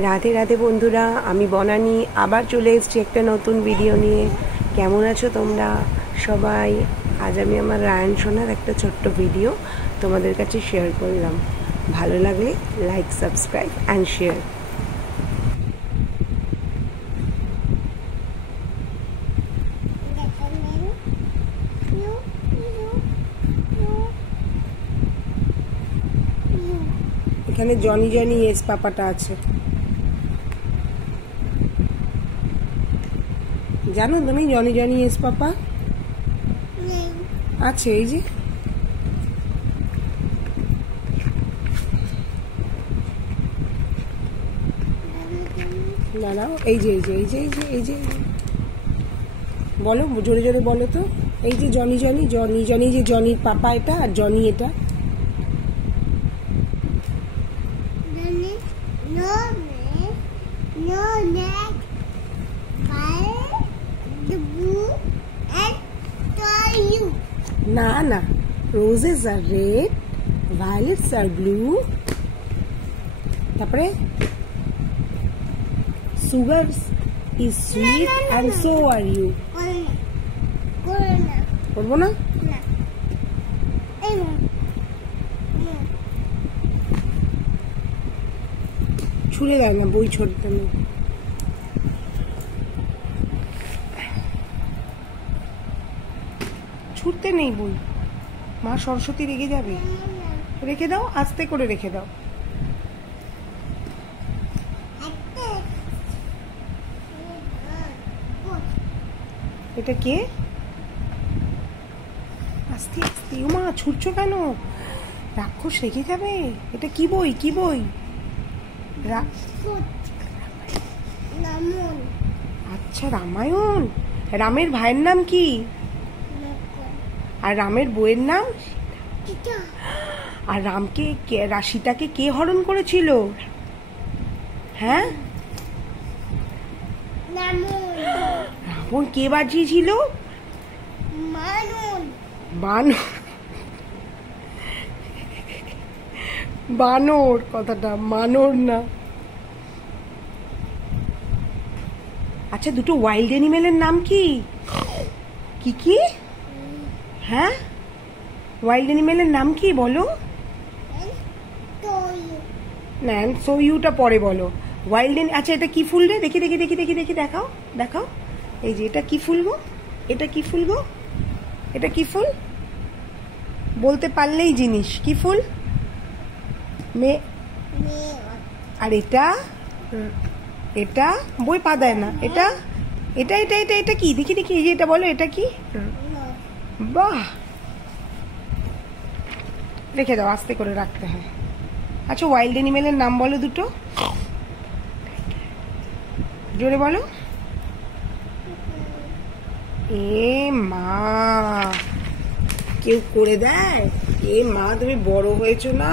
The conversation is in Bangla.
রাধে রাধে বন্ধুরা, আমি বনানী আবার চলে এসেছি একটা নতুন ভিডিও নিয়ে। কেমন আছো তোমরা সবাই? আজ আমি আমার রায়ন সোনার একটা ছোট্ট ভিডিও তোমাদের কাছে শেয়ার করলাম। ভালো লাগলে লাইক, সাবস্ক্রাইব অ্যান্ড শেয়ার। এখানে জনি জনি ইয়েস পাপাটা আছে, জানো তুমি? জনি জনি ইয়েস পাপা আছে, এই যে দাঁড়াও, এই যে এই যে এই যে এই যে এই যে বলো, জোরে জোরে বলো তো। এই যে জনি জনি জনি জনি, যে জনির পাপা এটা, আর জনি এটা। না না, roses are red, violets are blue, তারপরে sugar is sweet and so are you. করবো না? ছুঁড়ে দেয় না, বই ছড়তে নেই। ছুটতে নেই বই, মা সরস্বতী রেগে যাবে। রেখে দাও, আস্তে করে রেখে দাও। এটা কে? আস্তে আস্তে। ও মা, ছুটছো কেন? রাক্ষস রেখে যাবে। এটা কি বই? কি বই? আচ্ছা, রামায়ণ। রামের ভাইয়ের নাম কি? আর রামের বইয়ের নাম? আর রামকে, সীতাকে কে হরণ করেছিল? হ্যাঁ, রাবণ কে বাজিয়েছিল? বানর। কথাটা মানর না। আচ্ছা, দুটো ওয়াইল্ড অ্যানিমেলের নাম কি? কি কি? হ্যাঁ, ওয়াইল্ড অ্যানিমেলের নাম কি বলো? না, সো ইউটা পরে বলো। ওয়াইল্ড। আচ্ছা, এটা কি ফুল রে? দেখি দেখি দেখি দেখি দেখি, দেখাও দেখাও। এই যে এটা কি ফুল গো? এটা কি ফুল গো? এটা কি ফুল? বলতে পারলেই জিনিস। কি ফুল? আর এটা? এটা বই পা দেয় না। এটা এটা এটা এটা এটা কি? দেখি দেখি, এই যে এটা বলো, এটা কি? বাহ, রেখে দাও, আস্তে করে রাখতে হয়। আচ্ছা, ওয়াইল্ড অ্যানিমেলের নাম বলো দুটো, জোরে বলো। এ মা, কেউ করে দেয়? এ মা, তুমি বড় হয়েছো না?